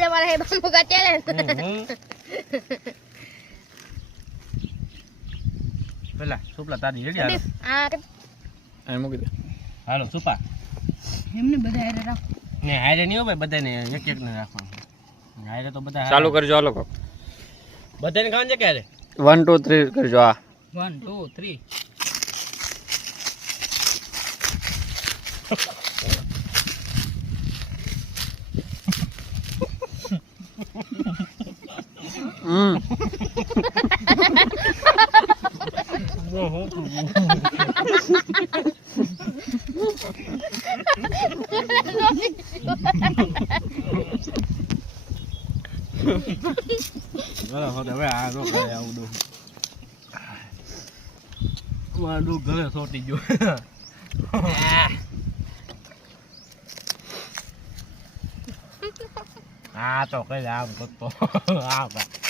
आज हमारा है बाबू का चैलेंज પેલા સુપલા તારી રેડી હાલો આ આ મૂકી દે હાલો સુપા એમને બધા હારે રાખો ને હારે નહીં હો ભાઈ બધાને એક એક ને રાખવાનું હારે તો બધા ચાલુ કરજો હાલો કોક બધાને ખાવાનું છે કે હારે 1 2 3 કરજો આ 1 2 3 હવે આ તો કરે આવું દો વાડું ઘરે સોટી ગયો આ તો કઈ આમ કરતો આ ભાઈ